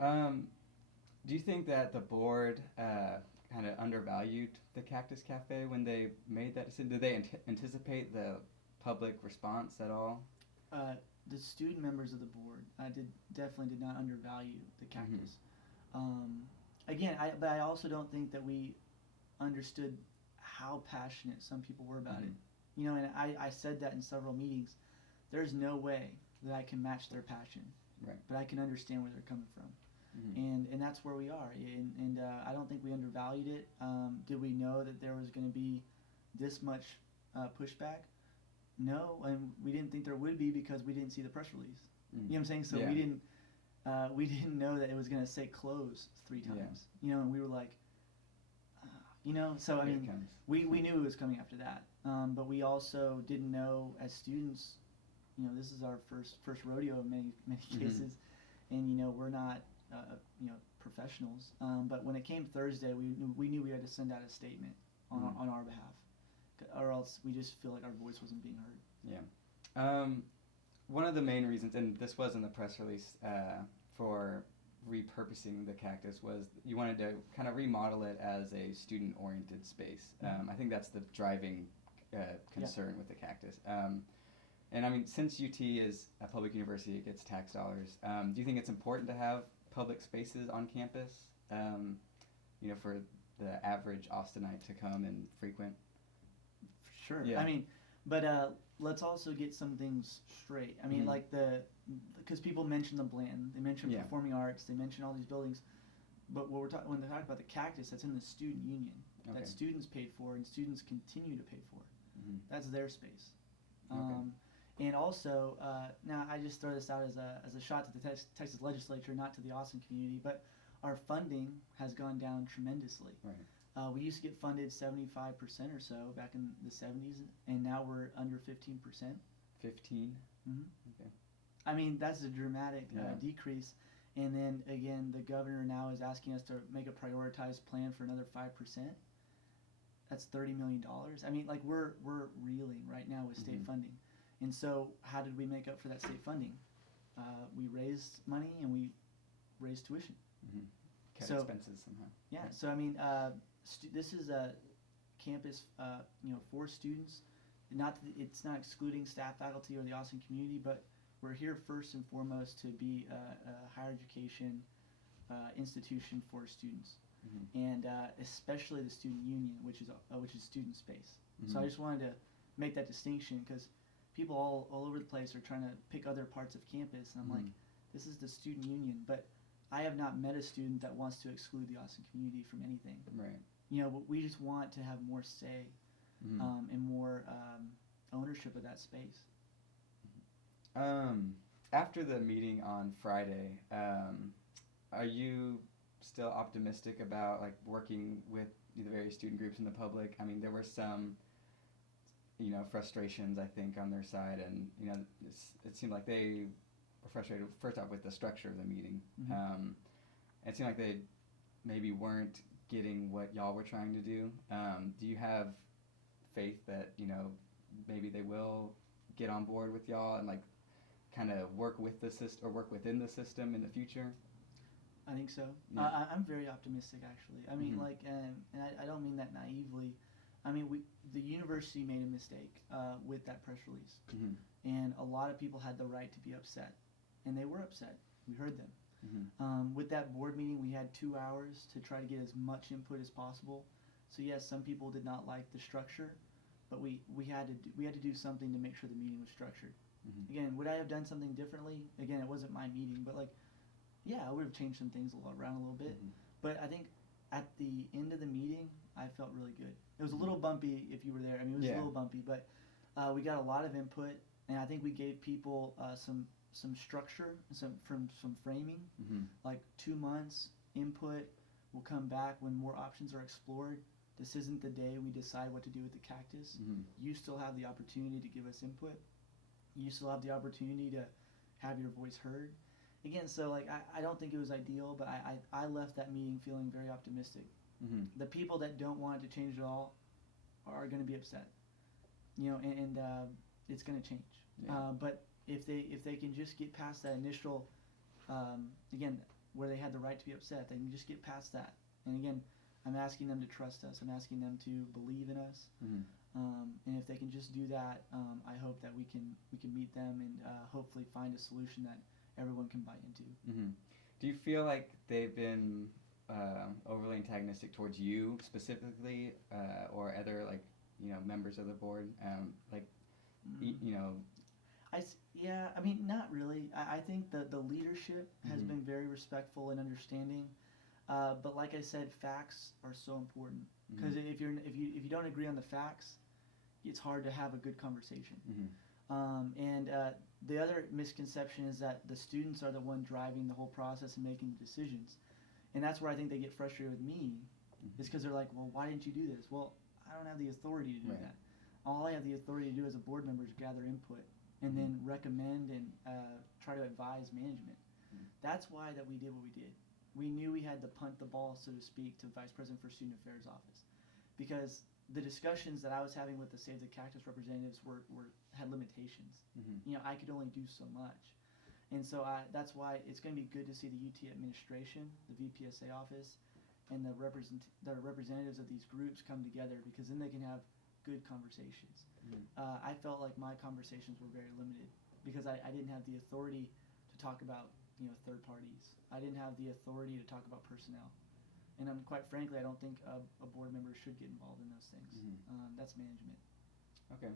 Um, do you think that the board kind of undervalued the Cactus Cafe when they made that decision? Did they anticipate the public response at all? Uh, the student members of the board, I definitely did not undervalue the Mm-hmm. cactus. Um, Again, but I also don't think that we understood how passionate some people were about it. Mm-hmm. And I said that in several meetings. There's no way that I can match their passion, Right. but I can understand where they're coming from. Mm-hmm. And that's where we are. And I don't think we undervalued it. Did we know that there was going to be this much pushback? No, and we didn't think there would be because we didn't see the press release. You know Mm-hmm. what I'm saying? So Yeah. we didn't know that it was going to say close three Yeah. times. And we were like, So I Here it mean, comes. we knew it was coming after that, but we also didn't know as students. This is our first rodeo in many Mm-hmm. cases, and we're not professionals. But when it came Thursday, we knew we had to send out a statement Mm-hmm. on our behalf, or else we just feel like our voice wasn't being heard. Yeah. Um, One of the main reasons, and this was in the press release for repurposing the cactus, was you wanted to kind of remodel it as a student-oriented space. Mhm. I think that's the driving concern with the cactus. And I mean, since UT is a public university, it gets tax dollars. Do you think it's important to have public spaces on campus? For the average Austinite to come and frequent. Sure. Yeah. I mean, but let's also get some things straight. I mean, Mhm. like because people mention the Bland, they mention Yeah. performing arts, they mention all these buildings, but when they talk about the cactus, that's in the student union Okay. that students paid for and students continue to pay for. Mhm. That's their space. Okay. And also, now I just throw this out as a shot to the Texas legislature, not to the Austin community, but our funding has gone down tremendously. Right. We used to get funded 75% or so back in the 70s, and now we're under 15%. 15. Mm-hmm. Okay. I mean, that's a dramatic Yeah. decrease. And then again, the governor now is asking us to make a prioritized plan for another 5%. That's $30 million. I mean, like we're reeling right now with state Mhm. funding. And so, how did we make up for that state funding? We raised money and we raised tuition. Mhm. Cut So- expenses somehow. Yeah. Right. So I mean, this is a campus, for students. It's not excluding staff, faculty, or the Austin community, but we're here first and foremost to be a higher education institution for students, Mhm. and especially the student union, which is student space. So I Mhm. just wanted to make that distinction because people all over the place are trying to pick other parts of campus, and I'm like, Mhm. this is the student union, but I have not met a student that wants to exclude the Austin community from anything. Right. But we just want to have more say Mhm. and more ownership of that space. After the meeting on Friday, are you still optimistic about like working with the various student groups in the public? I mean, there were some, frustrations I think on their side, and it seemed like they were frustrated first off with the structure of the meeting. Mhm. It seemed like they maybe weren't getting what y'all were trying to do. Do you have faith that maybe they will get on board with y'all and like kind of work with the system or work within the system in the future? I think so. Yeah. I'm very optimistic, actually. I mean, Mhm. like, and I don't mean that naively. I mean, the university made a mistake with that press release, Mhm. and a lot of people had the right to be upset, and they were upset. We heard them. Mhm. With that board meeting, we had 2 hours to try to get as much input as possible. So yes, some people did not like the structure, but we had to do something to make sure the meeting was structured. Mhm. Again, would I have done something differently? Again, it wasn't my meeting, but like, yeah, I would have changed some things around a little bit. Mhm. But I think at the end of the meeting, I felt really good. It was a Mhm. little bumpy if you were there. I mean, it was a Yeah. little bumpy, but we got a lot of input, and I think we gave people some structure, some framing, Mhm. like 2 months input. We'll come back when more options are explored. This isn't the day we decide what to do with the cactus. Mhm. You still have the opportunity to give us input. You still have the opportunity to have your voice heard. Again, so like I don't think it was ideal, but I left that meeting feeling very optimistic. Mhm. The people that don't want it to change at all are going to be upset, and it's going to change. Yeah. But if they can just get past that initial, again, where they had the right to be upset. They can just get past that. And again, I'm asking them to trust us. I'm asking them to believe in us. Mm-hmm. And if they can just do that, I hope that we can meet them and hopefully find a solution that everyone can buy into. Mm-hmm. Do you feel like they've been overly antagonistic towards you specifically, or other members of the board? You know. Yeah, I mean, not really. I think the leadership has been very respectful and understanding. But like I said, facts are so important, because if you don't agree on the facts, it's hard to have a good conversation. And the other misconception is that the students are the one driving the whole process and making the decisions, and that's where I think they get frustrated with me, is because they're like, well, why didn't you do this? Well, I don't have the authority to do that. All I have the authority to do as a board member is gather input and then recommend and try to advise management. That's why that we did what we did. We knew we had to punt the ball, so to speak, to Vice President for Student Affairs office, because the discussions that I was having with the Save the Cactus representatives had limitations. You know, I could only do so much, and so that's why it's going to be good to see the UT administration, the VPSA office, and the representatives of these groups come together, because then they can have good conversations. I felt like my conversations were very limited because I didn't have the authority to talk about third parties. I didn't have the authority to talk about personnel, and quite frankly, I don't think a board member should get involved in those things. That's management. Okay.